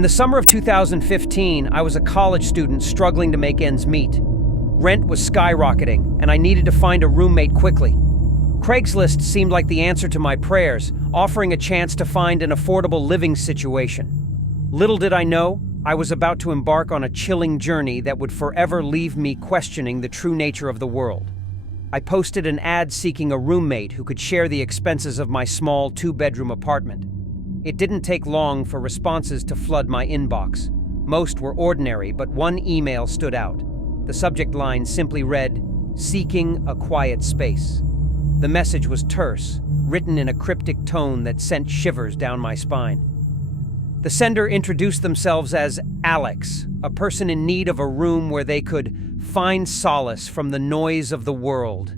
In the summer of 2015, I was a college student struggling to make ends meet. Rent was skyrocketing, and I needed to find a roommate quickly. Craigslist seemed like the answer to my prayers, offering a chance to find an affordable living situation. Little did I know, I was about to embark on a chilling journey that would forever leave me questioning the true nature of the world. I posted an ad seeking a roommate who could share the expenses of my small two-bedroom apartment. It didn't take long for responses to flood my inbox. Most were ordinary, but one email stood out. The subject line simply read, "Seeking a quiet space." The message was terse, written in a cryptic tone that sent shivers down my spine. The sender introduced themselves as Alex, a person in need of a room where they could find solace from the noise of the world.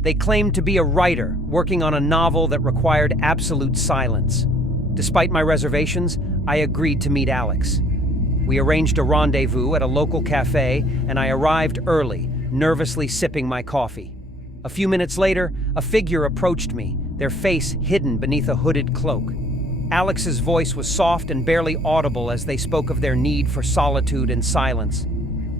They claimed to be a writer working on a novel that required absolute silence. Despite my reservations, I agreed to meet Alex. We arranged a rendezvous at a local cafe, and I arrived early, nervously sipping my coffee. A few minutes later, a figure approached me, their face hidden beneath a hooded cloak. Alex's voice was soft and barely audible as they spoke of their need for solitude and silence.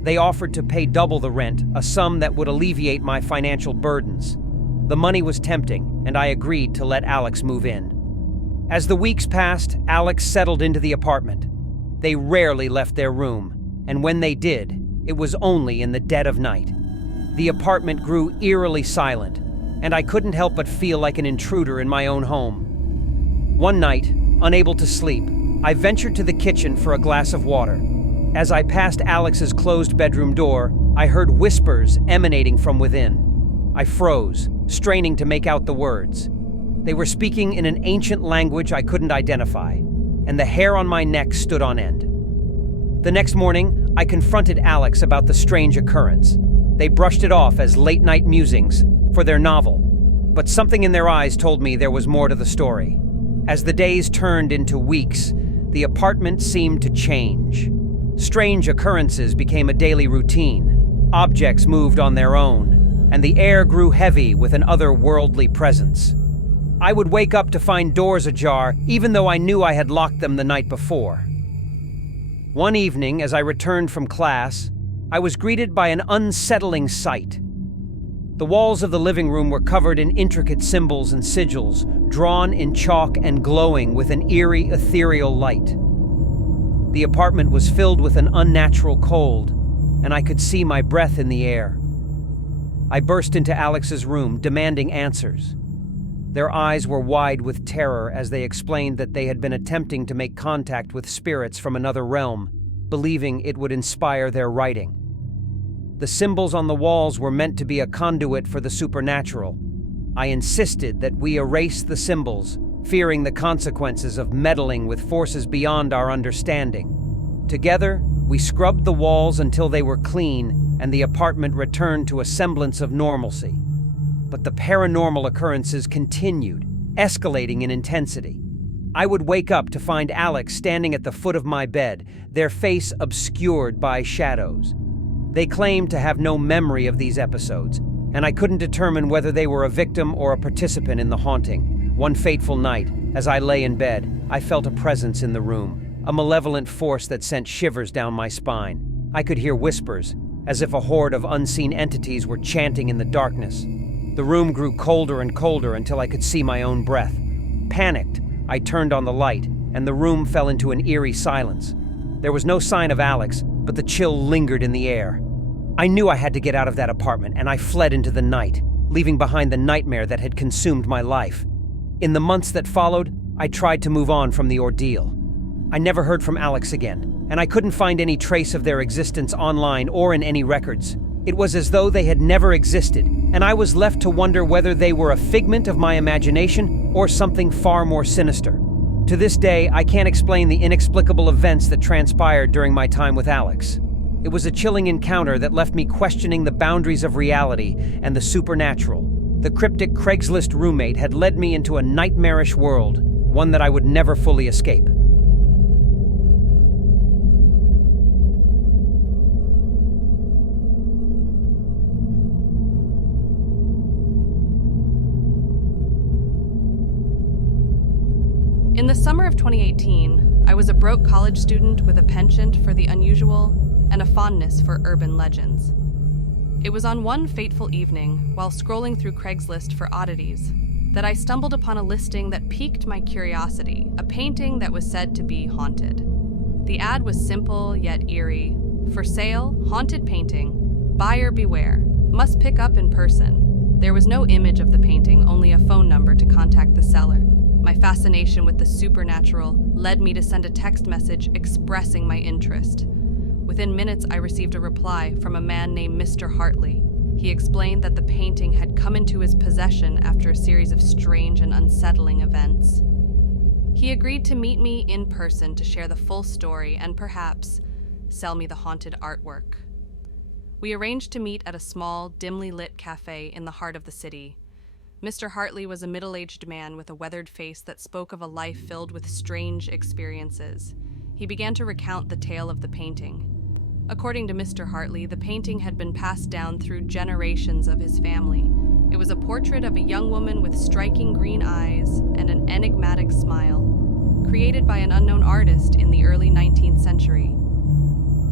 They offered to pay double the rent, a sum that would alleviate my financial burdens. The money was tempting, and I agreed to let Alex move in. As the weeks passed, Alex settled into the apartment. They rarely left their room, and when they did, it was only in the dead of night. The apartment grew eerily silent, and I couldn't help but feel like an intruder in my own home. One night, unable to sleep, I ventured to the kitchen for a glass of water. As I passed Alex's closed bedroom door, I heard whispers emanating from within. I froze, straining to make out the words. They were speaking in an ancient language I couldn't identify, and the hair on my neck stood on end. The next morning, I confronted Alex about the strange occurrence. They brushed it off as late-night musings for their novel, but something in their eyes told me there was more to the story. As the days turned into weeks, the apartment seemed to change. Strange occurrences became a daily routine. Objects moved on their own, and the air grew heavy with an otherworldly presence. I would wake up to find doors ajar, even though I knew I had locked them the night before. One evening, as I returned from class, I was greeted by an unsettling sight. The walls of the living room were covered in intricate symbols and sigils, drawn in chalk and glowing with an eerie, ethereal light. The apartment was filled with an unnatural cold, and I could see my breath in the air. I burst into Alex's room, demanding answers. Their eyes were wide with terror as they explained that they had been attempting to make contact with spirits from another realm, believing it would inspire their writing. The symbols on the walls were meant to be a conduit for the supernatural. I insisted that we erase the symbols, fearing the consequences of meddling with forces beyond our understanding. Together, we scrubbed the walls until they were clean, and the apartment returned to a semblance of normalcy. But the paranormal occurrences continued, escalating in intensity. I would wake up to find Alex standing at the foot of my bed, their face obscured by shadows. They claimed to have no memory of these episodes, and I couldn't determine whether they were a victim or a participant in the haunting. One fateful night, as I lay in bed, I felt a presence in the room, a malevolent force that sent shivers down my spine. I could hear whispers, as if a horde of unseen entities were chanting in the darkness. The room grew colder and colder until I could see my own breath. Panicked, I turned on the light, and the room fell into an eerie silence. There was no sign of Alex, but the chill lingered in the air. I knew I had to get out of that apartment, and I fled into the night, leaving behind the nightmare that had consumed my life. In the months that followed, I tried to move on from the ordeal. I never heard from Alex again, and I couldn't find any trace of their existence online or in any records. It was as though they had never existed, and I was left to wonder whether they were a figment of my imagination or something far more sinister. To this day, I can't explain the inexplicable events that transpired during my time with Alex. It was a chilling encounter that left me questioning the boundaries of reality and the supernatural. The cryptic Craigslist roommate had led me into a nightmarish world, one that I would never fully escape. In the summer of 2018, I was a broke college student with a penchant for the unusual and a fondness for urban legends. It was on one fateful evening, while scrolling through Craigslist for oddities, that I stumbled upon a listing that piqued my curiosity, a painting that was said to be haunted. The ad was simple yet eerie. For sale, haunted painting, buyer beware, must pick up in person. There was no image of the painting, only a phone number to contact the seller. My fascination with the supernatural led me to send a text message expressing my interest. Within minutes, I received a reply from a man named Mr. Hartley. He explained that the painting had come into his possession after a series of strange and unsettling events. He agreed to meet me in person to share the full story and perhaps sell me the haunted artwork. We arranged to meet at a small, dimly lit cafe in the heart of the city. Mr. Hartley was a middle-aged man with a weathered face that spoke of a life filled with strange experiences. He began to recount the tale of the painting. According to Mr. Hartley, the painting had been passed down through generations of his family. It was a portrait of a young woman with striking green eyes and an enigmatic smile, created by an unknown artist in the early 19th century.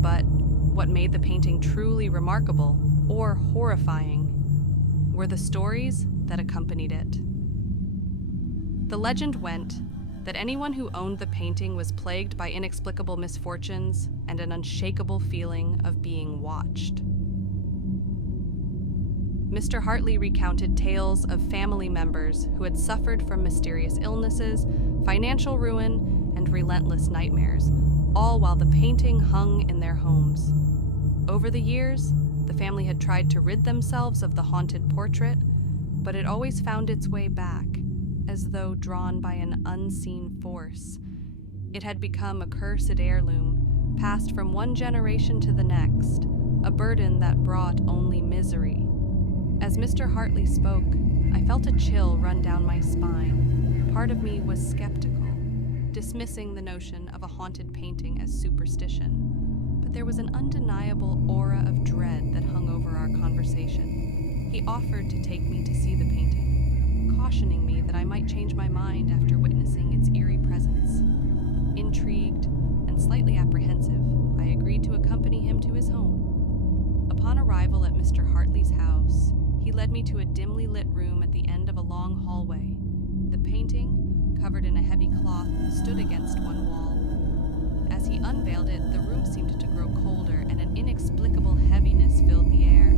But what made the painting truly remarkable, or horrifying, were the stories that accompanied it. The legend went that anyone who owned the painting was plagued by inexplicable misfortunes and an unshakable feeling of being watched. Mr. Hartley recounted tales of family members who had suffered from mysterious illnesses, financial ruin, and relentless nightmares, all while the painting hung in their homes. Over the years, the family had tried to rid themselves of the haunted portrait, but it always found its way back, as though drawn by an unseen force. It had become a cursed heirloom, passed from one generation to the next, a burden that brought only misery. As Mr. Hartley spoke, I felt a chill run down my spine. Part of me was skeptical, dismissing the notion of a haunted painting as superstition. But there was an undeniable aura of dread that hung over our conversation. He offered to take me to see the painting, cautioning me that I might change my mind after witnessing its eerie presence. Intrigued and slightly apprehensive, I agreed to accompany him to his home. Upon arrival at Mr. Hartley's house, he led me to a dimly lit room at the end of a long hallway. The painting, covered in a heavy cloth, stood against one wall. As he unveiled it, the room seemed to grow colder, and an inexplicable heaviness filled the air.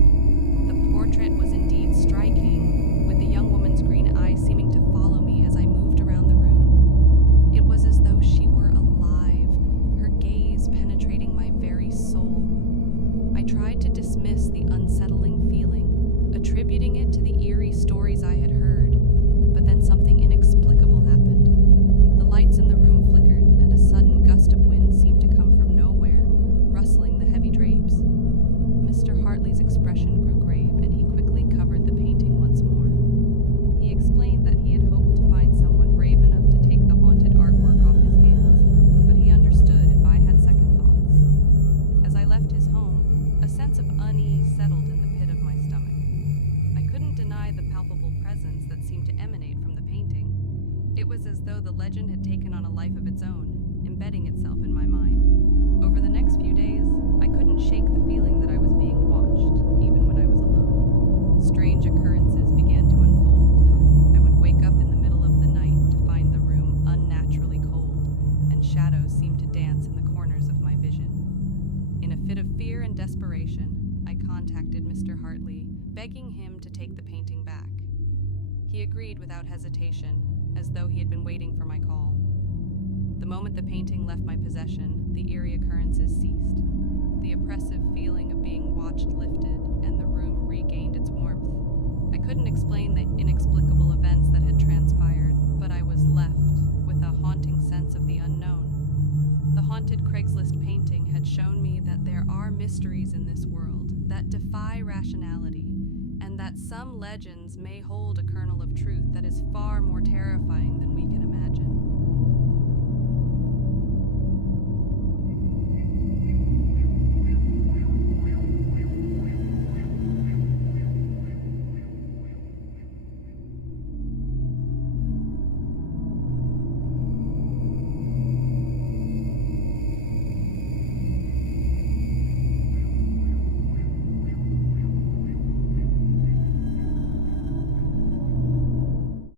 The portrait was indeed striking, with the young woman's green eyes seeming to follow me as I moved around the room. It was as though she were alive, her gaze penetrating my very soul. I tried to dismiss the unsettling feeling, attributing it to the eerie stories I had heard, but then something inexplicable happened. The lights in the room flickered, and a sudden gust of wind seemed to come from nowhere, rustling the heavy drapes. Mr. Hartley's expression grew grave, and he quickly covered the painting once more. He explained that he had hoped to find someone brave enough to take the haunted artwork off his hands, but he understood if I had second thoughts. As I left his home, a sense of unease settled in the pit of my stomach. I couldn't deny the palpable presence that seemed to emanate from the painting. It was as though the legend had taken on a life of its own, embedding itself in my mind. Over the next few days, I couldn't shake the feeling that I was being watched, even when I was alone. Strange occurrences began to unfold. I would wake up in the middle of the night to find the room unnaturally cold, and shadows seemed to dance in the corners of my vision. In a fit of fear and desperation, I contacted Mr. Hartley, begging him to take the painting back. He agreed without hesitation, as though he had been waiting for my call. The moment the painting left my possession, the eerie occurrences ceased. The oppressive feeling of being watched lifted, and the room regained its warmth. I couldn't explain the inexplicable events that had transpired, but I was left with a haunting sense of the unknown. The haunted Craigslist painting had shown me that there are mysteries in this world that defy rationality, and that some legends may hold a kernel of truth that is far more terrifying than we can imagine.